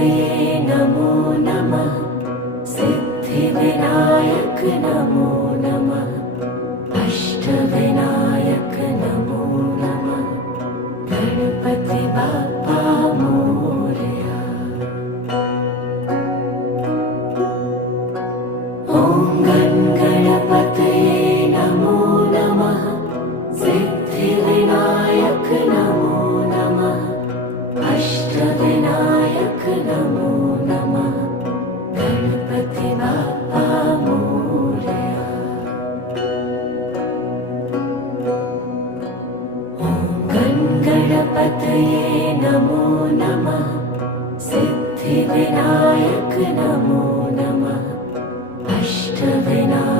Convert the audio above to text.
गणपतये नमो नमः। सिद्धिविनायक नमो नमः। अष्टविनायक नमो नमः। गणपति बाप्पा मोरया। ॐ गणपतये नमो नमः। सिद्धिविनायक नमो नमः। अष्टविनायक नमो नमः। गणपति बाप्पा मोरया। ॐ गणपतये नमो नमः। सिद्धिविनायक नमो नमः। अष्टविनायक